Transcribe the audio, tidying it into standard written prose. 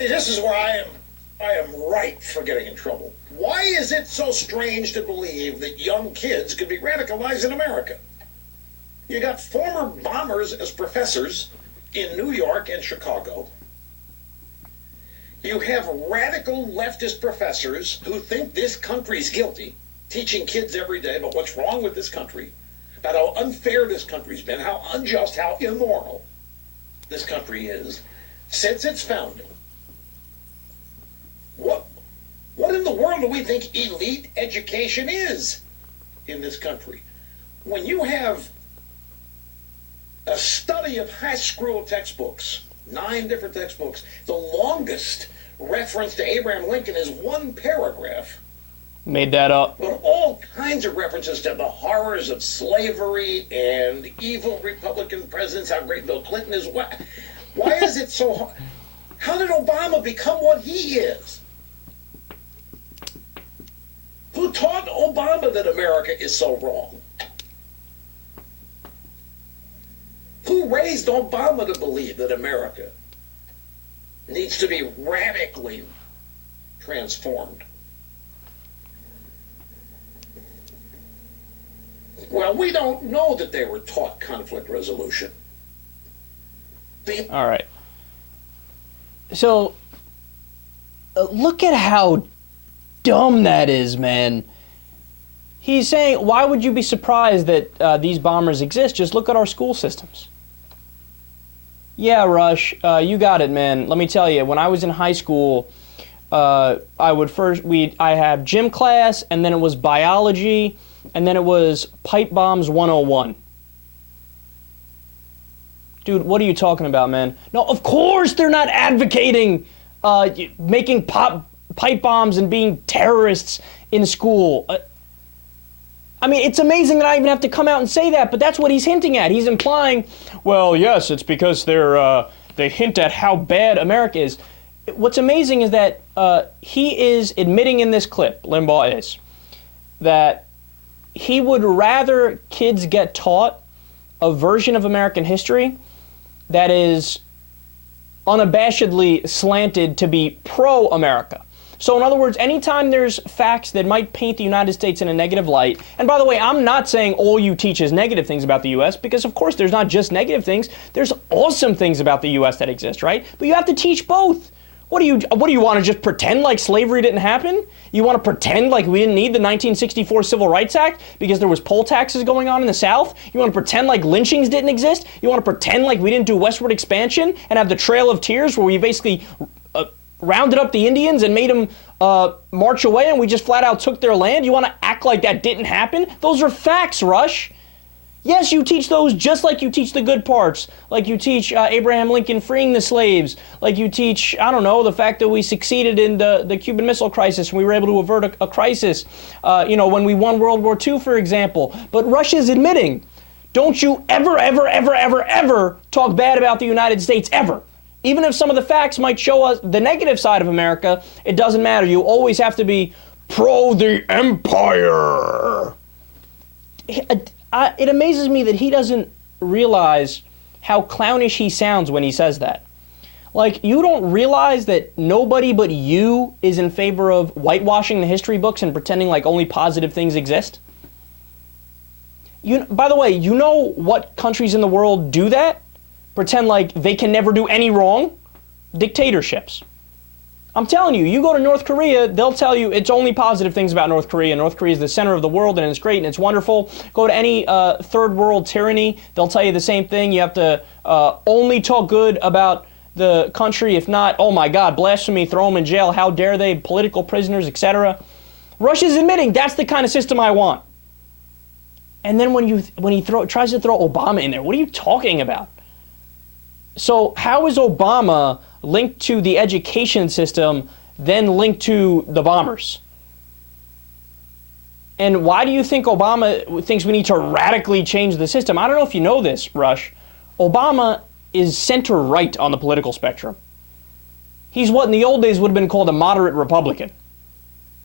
This is where I am ripe for getting in trouble. Why is it so strange to believe that young kids could be radicalized in America? You got former bombers as professors in New York and Chicago. You have radical leftist professors who think this country's guilty, teaching kids every day about what's wrong with this country, about how unfair this country's been, how unjust, how immoral this country is since its founding. What in the world do we think elite education is in this country? When you have a study of high school textbooks, 9 different textbooks, the longest reference to Abraham Lincoln is 1 paragraph. Made that up. But all kinds of references to the horrors of slavery and evil Republican presidents, how great Bill Clinton is. Why is it so hard? How did Obama become what he is? Who taught Obama that America is so wrong? Who raised Obama to believe that America needs to be radically transformed? Well, we don't know that they were taught conflict resolution. All right. So, look at how dumb that is, man. He's saying, why would you be surprised that these bombers exist? Just look at our school systems. Yeah, Rush, you got it, man. Let me tell you, when I was in high school, I had gym class, and then it was biology, and then it was pipe bombs 101. Dude, what are you talking about, man? No, of course they're not advocating making pipe bombs and being terrorists in school. I mean, it's amazing that I even have to come out and say that, but that's what he's hinting at. He's implying, well, yes, it's because they hint at how bad America is. What's amazing is that he is admitting in this clip, Limbaugh is, that he would rather kids get taught a version of American history that is unabashedly slanted to be pro-America. So in other words, anytime there's facts that might paint the United States in a negative light, and by the way, I'm not saying all you teach is negative things about the U.S., because of course there's not just negative things, there's awesome things about the U.S. that exist, right? But you have to teach both. What do you want to just pretend like slavery didn't happen? You want to pretend like we didn't need the 1964 Civil Rights Act because there was poll taxes going on in the South? You want to pretend like lynchings didn't exist? You want to pretend like we didn't do westward expansion and have the Trail of Tears where we basically rounded up the Indians and made them march away and we just flat out took their land? You want to act like that didn't happen? Those are facts, Rush. Yes, you teach those just like you teach the good parts, like you teach Abraham Lincoln freeing the slaves, like you teach, I don't know, the fact that we succeeded in the Cuban Missile Crisis and we were able to avert a crisis, when we won World War II, for example. But Russia's admitting, don't you ever, ever, ever, ever, ever talk bad about the United States, ever. Even if some of the facts might show us the negative side of America, it doesn't matter. You always have to be pro the empire. It amazes me that he doesn't realize how clownish he sounds when he says that. Like, you don't realize that nobody but you is in favor of whitewashing the history books and pretending like only positive things exist? By the way, you know what countries in the world do that? Pretend like they can never do any wrong? Dictatorships. I'm telling you, you go to North Korea, they'll tell you it's only positive things about North Korea. North Korea is the center of the world and it's great and it's wonderful. Go to any third world tyranny, they'll tell you the same thing. You have to only talk good about the country. If not, oh my God, blasphemy, throw them in jail, how dare they, political prisoners, etc. Russia's admitting that's the kind of system I want. And then when he tries to throw Obama in there, what are you talking about? So how is Obama linked to the education system, then linked to the bombers? And why do you think Obama thinks we need to radically change the system? I don't know if you know this, Rush. Obama is center-right on the political spectrum. He's what in the old days would have been called a moderate Republican.